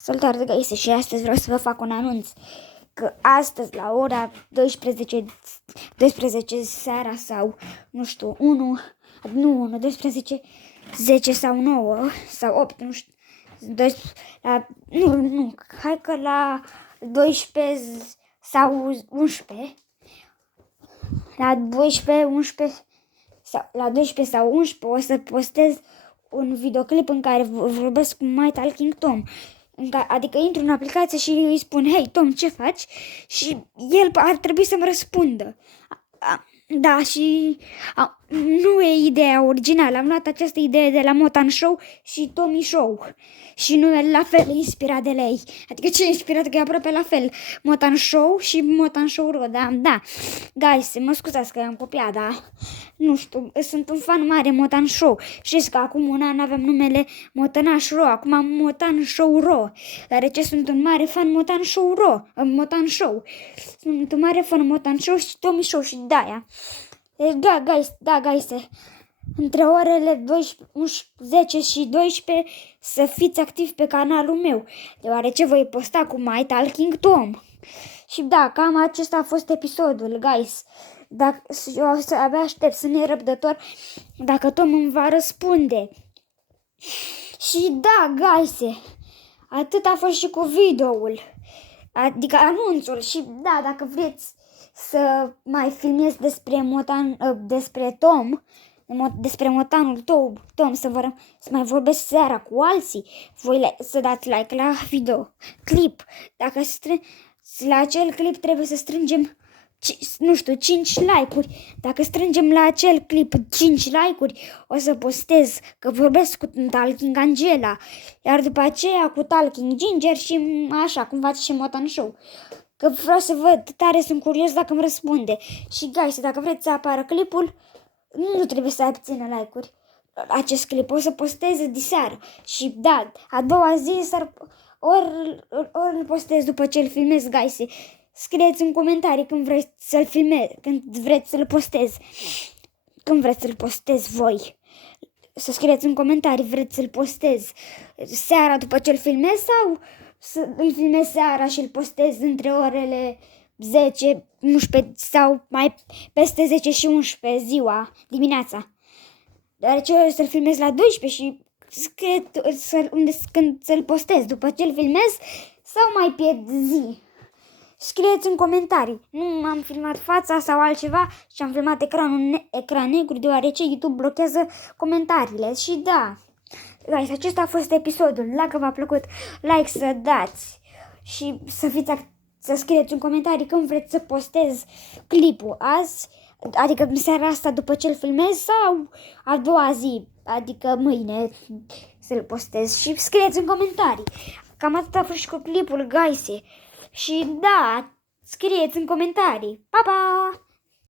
Salutare, guys, și astăzi vreau să vă fac un anunț că astăzi la ora 12 seara sau nu știu, 12, 10 sau 9 sau 8, nu știu, 12, hai că la 12 sau 11, la 12 sau 11 o să postez un videoclip în care vorbesc cu My Talking Tom. Adică intru în aplicație și îi spun: hei Tom, ce faci? Și el ar trebui să-mi răspundă. Da, și nu e ideea originală. Am luat această idee de la Motan Show și Tommy Show. Și numele la fel e inspirat de lei. Adică ce e inspirat, că e aproape la fel. Motan Show și Motan Show Ro. Da. Guys, mă scuzați că am copiat, da. Nu știu, sunt un fan mare Motan Show. Știți că acum un an aveam numele Motanaș Ro. Acum am Motan Show Ro. Deoarece sunt un mare fan Motan Show Ro. Motan Show. Sunt un mare fan Motan Show și Tommy Show și de-aia. Deci, guys, între orele 10 și 12 să fiți activi pe canalul meu, deoarece voi posta cu My Talking Tom. Și da, cam acesta a fost episodul, guys. Eu o să abia aștept, sunt nerăbdător dacă Tom îmi va răspunde. Și da, guys, atât a fost și cu videoul, adică anunțul. Și da, dacă vreți să mai filmez despre Tom, despre motanul Tom, să mai vorbesc seara cu alții, voi să dați like la videoclip. Dacă la acel clip trebuie să strângem 5 like-uri. Dacă strângem la acel clip 5 like-uri, o să postez că vorbesc cu Talking Angela, iar după aceea cu Talking Ginger și așa, cum face și Motan Show. Că vreau să văd, tare sunt curios dacă îmi răspunde. Și guys, dacă vreți să apară clipul, nu trebuie să obțină like-uri. Acest clip o să postez diseară. Și da, a doua zi ori îl postez după ce îl filmez, guys. Scrieți în comentarii când vreți să-l filmez, când vreți să-l postez. Când vreți să-l postez voi. Să scrieți în comentarii, vreți să-l postez seara după ce îl filmez sau să îl filmez seara și îl postez între orele 10, 11 sau mai peste 10 și 11 ziua, dimineața. Deoarece eu să-l filmez la 12 și când să-l postez după ce îl filmez sau mai pe zi. Scrieți în comentarii. Nu am filmat fața sau altceva și am filmat ecran negru, deoarece YouTube blochează comentariile. Și da, guys, acesta a fost episodul. Dacă v-a plăcut, like să dați și să scrieți în comentarii când vreți să postez clipul azi, adică seara asta după ce îl filmez sau a doua zi, adică mâine să-l postez, și scrieți în comentarii. Cam atât a fost și cu clipul, guys. Și da, scrieți în comentarii. Pa, pa!